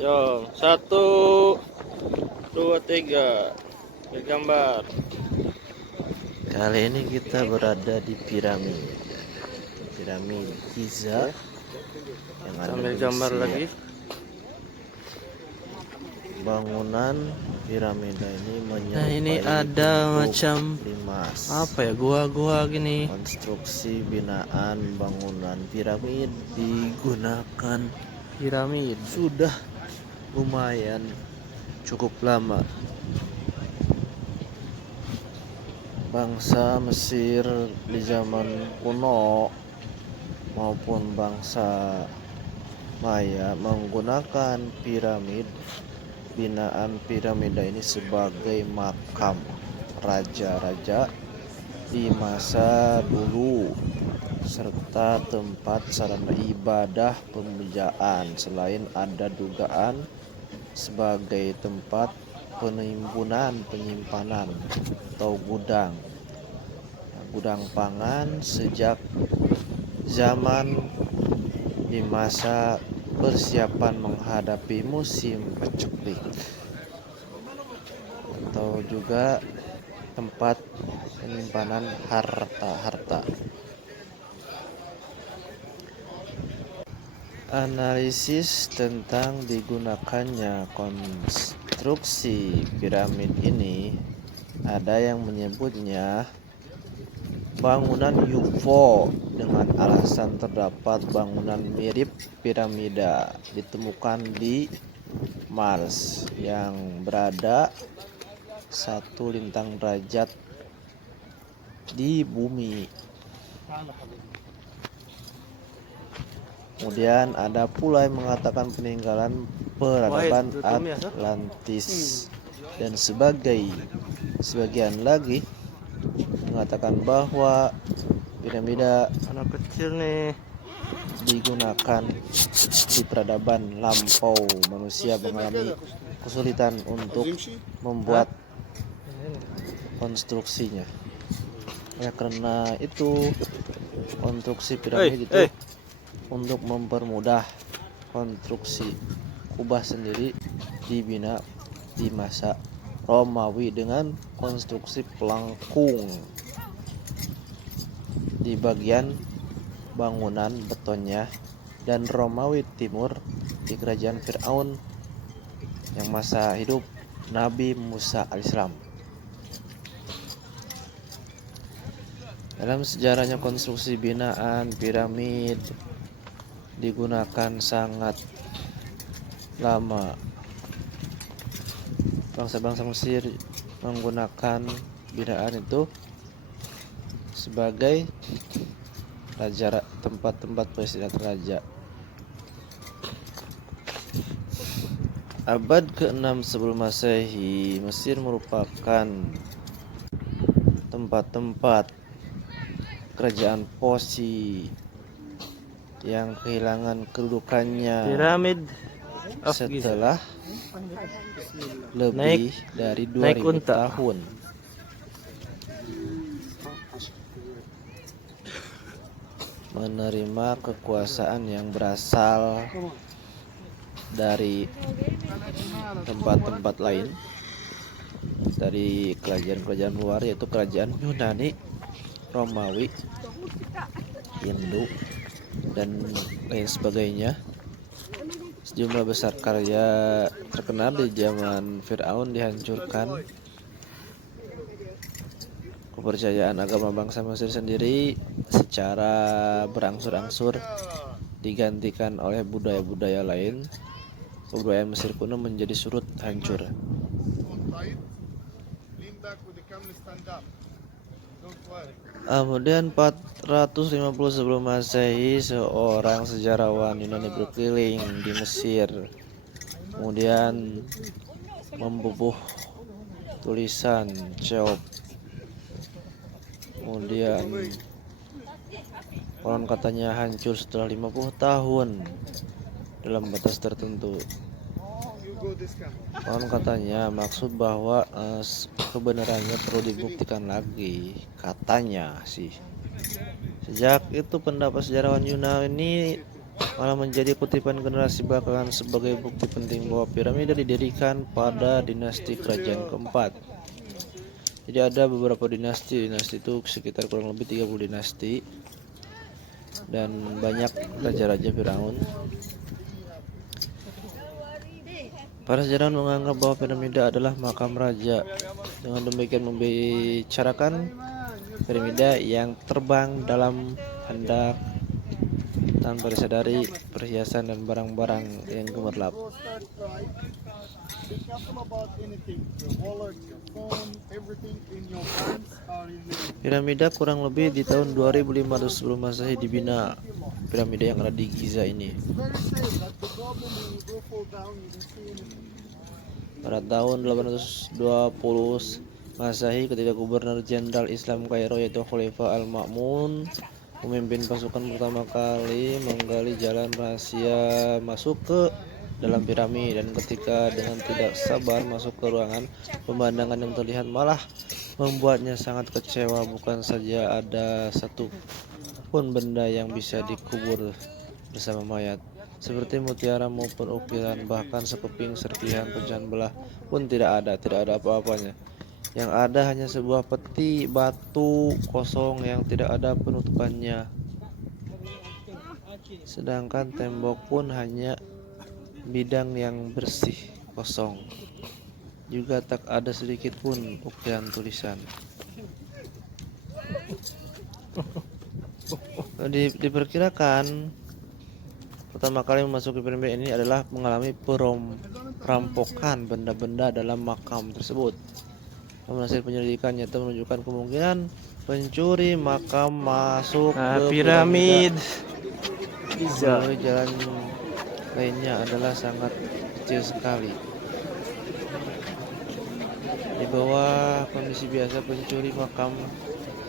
Yo, satu, dua, tiga, gambar. Kali ini kita berada di piramid Giza yang ada Sambil di gambar Mesir. lagi. Bangunan piramida ini menyerupai Nah, ini ada macam limas. apa ya, gua gini. Konstruksi binaan bangunan piramid digunakan Piramid. sudah lumayan cukup lama. Bangsa Mesir di zaman kuno maupun bangsa Maya menggunakan binaan piramida ini sebagai makam raja-raja di masa dulu serta tempat sarana ibadah pemujaan, selain ada dugaan sebagai tempat penyimpanan atau gudang pangan sejak zaman di masa persiapan menghadapi musim paceklik, atau juga tempat penyimpanan harta-harta. Analisis tentang digunakannya konstruksi piramid ini, ada yang menyebutnya bangunan UFO dengan alasan terdapat bangunan mirip piramida ditemukan di Mars yang berada 1 lintang derajat di bumi. Kemudian ada pula yang mengatakan peninggalan peradaban Atlantis, dan sebagian lagi mengatakan bahwa piramida Anak kecil nih. digunakan di peradaban lampau. Manusia mengalami kesulitan untuk membuat konstruksinya. Ya, karena itu konstruksi piramid itu untuk mempermudah konstruksi kubah sendiri dibina di masa Romawi dengan konstruksi pelengkung di bagian bangunan betonnya, dan Romawi Timur di kerajaan Firaun yang masa hidup Nabi Musa alaihissalam. Dalam sejarahnya konstruksi binaan piramid digunakan sangat lama. Bangsa-bangsa Mesir menggunakan binaan itu sebagai tempat-tempat peristirahatan raja. Abad ke-6 sebelum Masehi, Mesir merupakan tempat-tempat kerajaan Posi yang kehilangan kedudukannya setelah lebih dari 2000 tahun menerima kekuasaan yang berasal dari tempat-tempat lain, dari kerajaan-kerajaan luar, yaitu kerajaan Yunani, Romawi, Hindu, dan lain sebagainya. Sejumlah besar karya terkenal di zaman Firaun dihancurkan. Kepercayaan agama bangsa Mesir sendiri secara berangsur-angsur digantikan oleh budaya-budaya lain. Kebudayaan Mesir kuno menjadi surut hancur. Kemudian 450 sebelum Masehi, seorang sejarawan Yunani berkeliling di Mesir, kemudian membubuh tulisan Cheops. Kemudian konon katanya hancur setelah 50 tahun dalam batas tertentu. Konon katanya maksud bahwa kebenarannya perlu dibuktikan lagi, katanya sih. Sejak itu pendapat sejarawan Yunani malah menjadi kutipan generasi belakangan sebagai bukti penting bahwa piramida didirikan pada dinasti kerajaan keempat. Jadi ada beberapa dinasti itu sekitar kurang lebih 30 dinasti dan banyak raja-raja Firaun. Para sejarawan menganggap bahwa piramida adalah makam raja. Dengan demikian membicarakan piramida yang terbang dalam hendak tanpa disadari perhiasan dan barang-barang yang gemerlap. Piramida kurang lebih di tahun 2500 sebelum Masehi dibina. Piramida yang ada di Giza ini. Pada tahun 820 Masehi, ketika Gubernur Jenderal Islam Kairo yaitu Khalifah Al-Ma'mun memimpin pasukan pertama kali menggali jalan rahasia masuk ke dalam piramid, dan ketika dengan tidak sabar masuk ke ruangan, pemandangan yang terlihat malah membuatnya sangat kecewa. Bukan saja ada satu pun benda yang bisa dikubur bersama mayat, seperti mutiara maupun ukiran, bahkan sekeping serpihan pecahan belah pun tidak ada apa-apanya. Yang ada hanya sebuah peti batu kosong yang tidak ada penutupannya. Sedangkan tembok pun hanya bidang yang bersih kosong. Juga tak ada sedikit pun ukiran tulisan. Diperkirakan pertama kali memasuki piramid ini adalah mengalami perampokan benda-benda dalam makam tersebut. Namun hasil penyelidikan nyata menunjukkan kemungkinan pencuri makam masuk ke piramid melalui jalan lainnya adalah sangat kecil sekali. Di bawah kondisi biasa, pencuri makam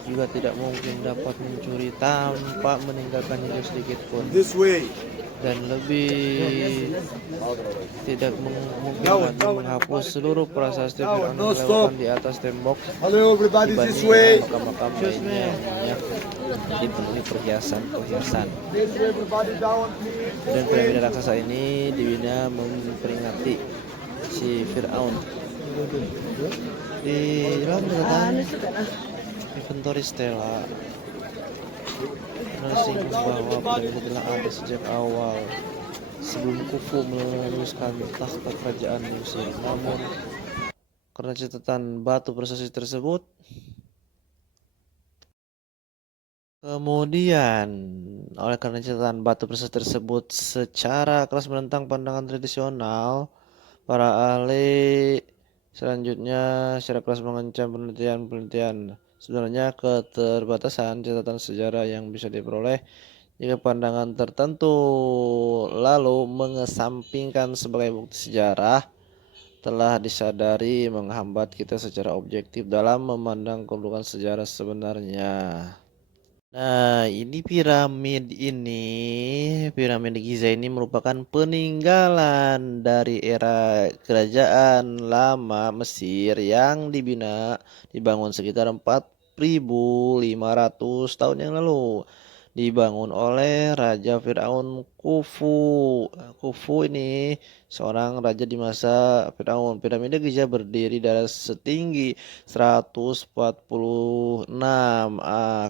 juga tidak mungkin dapat mencuri tanpa meninggalkan jejak sedikit pun, dan lebih tidak mungkin lagi menghapus seluruh prasasti Firaun yang dilakukan di atas tembok dibandingkan makam-makam lainnya yang dipenuhi perhiasan. Dan piramida raksasa ini dibina memperingati si Firaun. Di dalam catatan inventory stela menuliskan bahwa piramida telah ada sejak awal sebelum Khufu meneruskan takhta kerajaan Mesir. Namun karena catatan batu prasasti tersebut, oleh karena catatan batu prasasti tersebut secara keras menentang pandangan tradisional, para ahli selanjutnya secara keras mengancam penelitian. Sebenarnya keterbatasan catatan sejarah yang bisa diperoleh jika pandangan tertentu lalu mengesampingkan sebagai bukti sejarah telah disadari menghambat kita secara objektif dalam memandang kedudukan sejarah sebenarnya. Nah, ini piramid Giza ini merupakan peninggalan dari era kerajaan lama Mesir yang dibangun sekitar 4.500 tahun yang lalu. Dibangun oleh Raja Firaun Khufu. Khufu ini seorang raja di masa Firaun. Piramida Giza berdiri dari setinggi 146.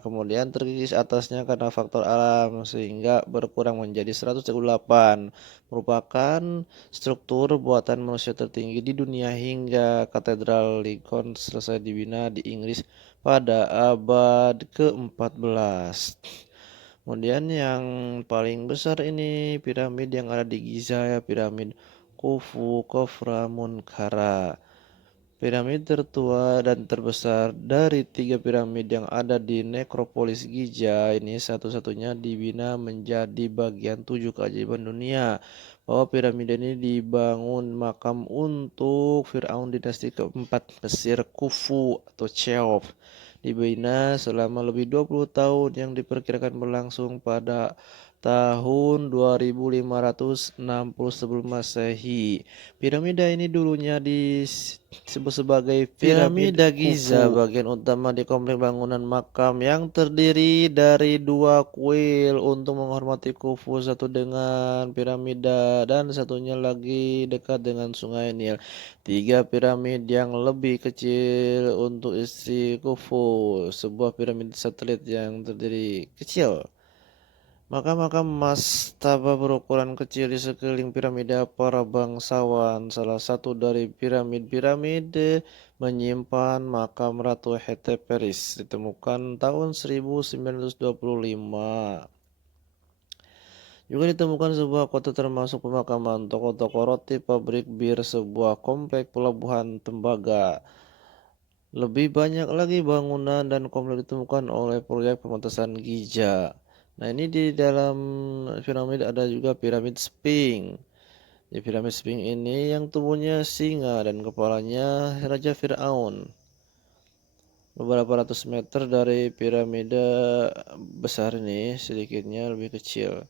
Kemudian terkikis atasnya karena faktor alam sehingga berkurang menjadi 138. Merupakan struktur buatan manusia tertinggi di dunia hingga Katedral Lincoln selesai dibina di Inggris pada abad ke-14. Kemudian yang paling besar ini piramid yang ada di Giza, piramid Khufu Khafra Munqara. Piramid tertua dan terbesar dari 3 piramid yang ada di nekropolis Giza ini satu-satunya dibina menjadi bagian 7 keajaiban dunia. Bahwa piramid ini dibangun makam untuk Firaun dinasti keempat Mesir Khufu atau Cheops. Dibina selama lebih 20 tahun yang diperkirakan berlangsung pada tahun 2560 sebelum Masehi. Piramida ini dulunya disebut sebagai Piramida Giza, bagian utama di kompleks bangunan makam yang terdiri dari dua kuil untuk menghormati Khufu, satu dengan piramida dan satunya lagi dekat dengan Sungai Nil. Tiga piramid yang lebih kecil untuk istri Khufu, sebuah piramid satelit yang terdiri kecil. Makam-makam mastaba berukuran kecil di sekeliling piramida para bangsawan. Salah satu dari piramid-piramid menyimpan makam Ratu Heteperis, ditemukan tahun 1925. Juga ditemukan sebuah kota termasuk pemakaman toko-toko roti, pabrik bir, sebuah komplek pelabuhan tembaga. Lebih banyak lagi bangunan dan kompleks ditemukan oleh proyek pementasan Giza. Nah, ini di dalam piramid ada juga piramid Sphinx. Di piramid Sphinx ini yang tubuhnya singa dan kepalanya Raja Fir'aun. Beberapa ratus meter dari piramida besar ini sedikitnya lebih kecil.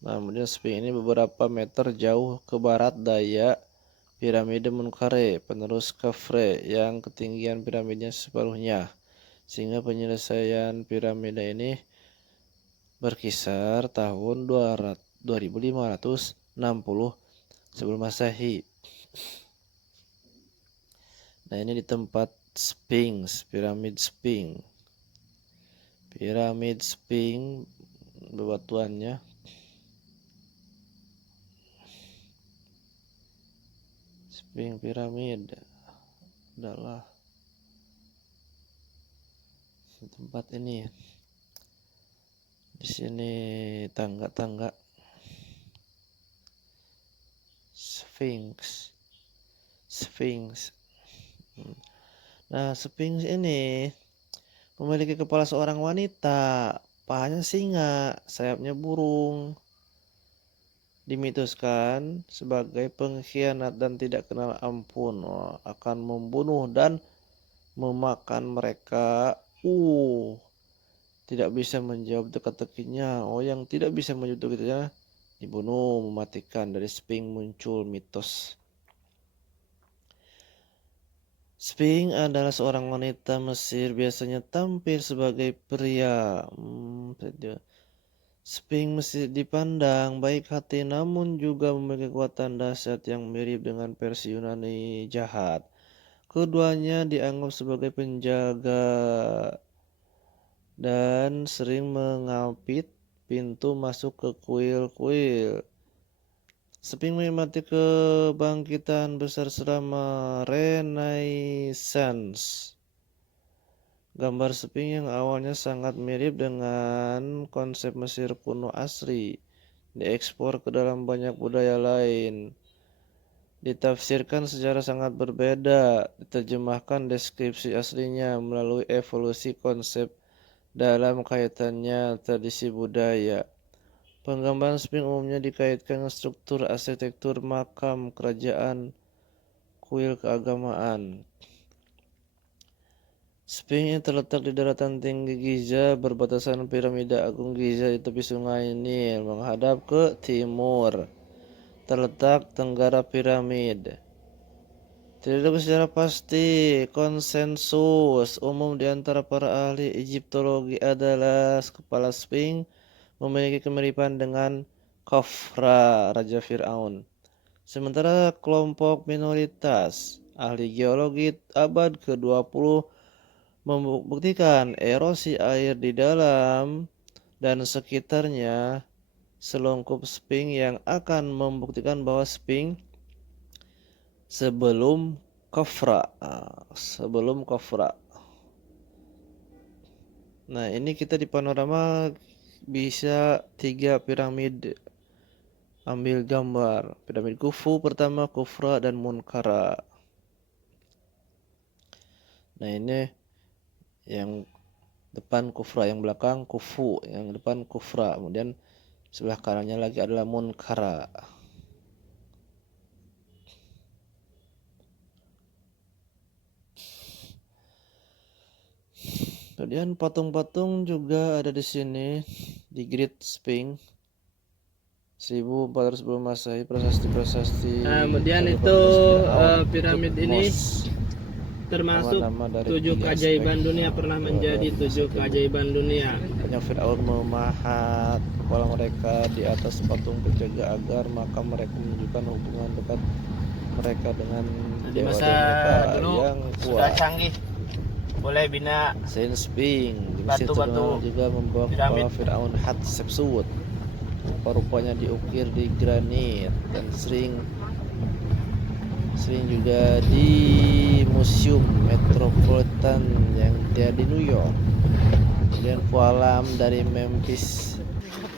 Nah, kemudian Sphinx ini beberapa meter jauh ke barat daya piramida Menkaure, penerus Khafre yang ketinggian piramidnya separuhnya. Sehingga penyelesaian piramida ini berkisar tahun 2560 sebelum Masehi. Nah, ini di tempat Sphinx, piramid Sphinx. Piramid Sphinx bebatuannya. Sphinx piramid adalah tempat ini. Di sini tangga-tangga Sphinx. Nah, Sphinx ini memiliki kepala seorang wanita, pahanya singa, sayapnya burung. Dimitoskan sebagai pengkhianat dan tidak kenal ampun, akan membunuh dan memakan mereka. Tidak bisa menjawab teka-tekinya. Yang tidak bisa menjawab teka-tekinya dibunuh, mematikan. Dari Sphinx muncul mitos. Sphinx adalah seorang wanita Mesir, biasanya tampil sebagai pria. Sphinx Mesir dipandang baik hati namun juga memiliki kekuatan dahsyat yang mirip dengan versi Yunani jahat. Keduanya dianggap sebagai penjaga dan sering mengapit pintu masuk ke kuil-kuil. Sphinx menikmati kebangkitan besar selama Renaissance. Gambar Sphinx yang awalnya sangat mirip dengan konsep Mesir kuno asri diekspor ke dalam banyak budaya lain. Ditafsirkan secara sangat berbeda, diterjemahkan deskripsi aslinya melalui evolusi konsep dalam kaitannya tradisi budaya. Penggambaran Sphinx umumnya dikaitkan dengan struktur arsitektur makam kerajaan, kuil keagamaan. Sphinx yang terletak di daratan tinggi Giza berbatasan piramida Agung Giza di tepi sungai Nil menghadap ke timur. Terletak tenggara piramid. Tidak ada secara pasti. Konsensus umum di antara para ahli Egyptologi adalah kepala Sphinx memiliki kemiripan dengan Khafra, Raja Fir'aun. Sementara kelompok minoritas ahli geologi abad ke-20 membuktikan erosi air di dalam dan sekitarnya selungkup Sphinx yang akan membuktikan bahwa Sphinx sebelum Khafra. Nah, ini kita di panorama bisa 3 piramid ambil gambar. Piramid Khufu pertama, Khufra dan Menkaure. Nah, ini yang depan Khufra, yang belakang Khufu, yang depan Khufra, kemudian sebelah kanannya lagi adalah Menkaure. Kemudian patung-patung juga ada di sini. di Great Sphinx 1400 sebelum Masehi. Prasasti Kemudian dari itu Firaun, piramid ini Thutmose, termasuk nama-nama dari 7 tiga keajaiban aspek. dunia, pernah menjadi 7 keajaiban dunia. Yang Firaun memahat kepala mereka di atas patung penjaga agar maka mereka menunjukkan hubungan dekat mereka dengan Di masa dewa-dewa mereka dulu yang sudah kuat. canggih, boleh bina Saint Sphinx di Mesir Batu-batu terkenal juga membawa piramid. kepala Firaun Hatshepsut. Rupanya diukir di granit dan sering juga di Museum Metropolitan yang ada di New York. Kemudian kualam dari Memphis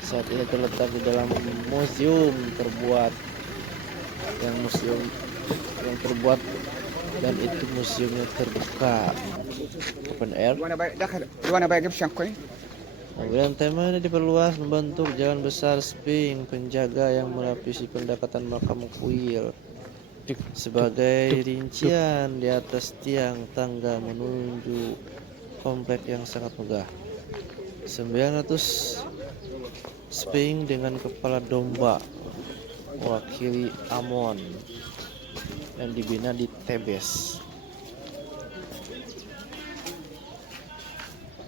saat ini terletak di dalam museum terbuat dan itu museumnya terbuka, open air. Kemudian tema ini diperluas membentuk jalan besar Sphinx penjaga yang melapisi pendekatan makam kuil sebagai rincian di atas tiang tangga menuju komplek yang sangat megah. 900 Sphinx dengan kepala domba mewakili Amon yang dibina di Tebes.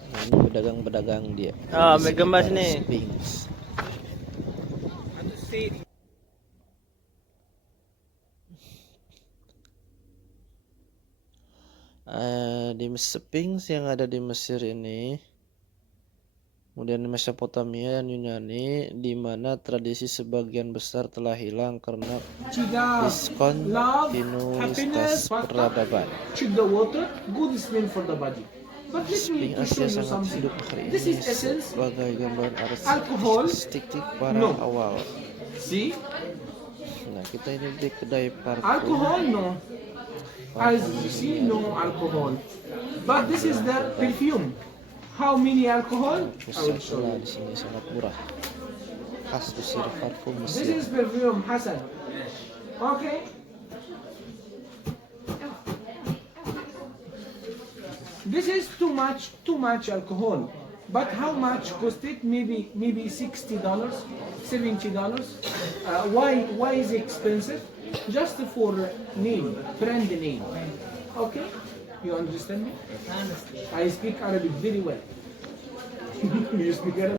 Nah, ini pedagang-pedagang dia. Ah, Di ambil gambar sekitar sini. Sphinx. Di Sphinx yang ada di Mesir ini, kemudian di Mesopotamia dan Yunani, di mana tradisi sebagian besar telah hilang karena diskontinuitas peradaban. Check the water, good smell for the body. But let me Sphinx to show Asia you sangat something. hidup hari This ini is essence. sebagai gambaran Alcohol? artistik para No. awal. See? Nah, kita ini di kedai parfum. Alcohol, no. As you see, no alcohol. But this is the perfume. How many alcohol? I will show Pusatnya you. di sini sangat murah. Khas usir parfum This Mesir. is perfume, Hassan. Okay. This is too much alcohol. But how much cost it? Maybe $60, $70. Why is it expensive? Just for name, brand name. Okay, you understand me? I speak Arabic very well. You speak Arabic?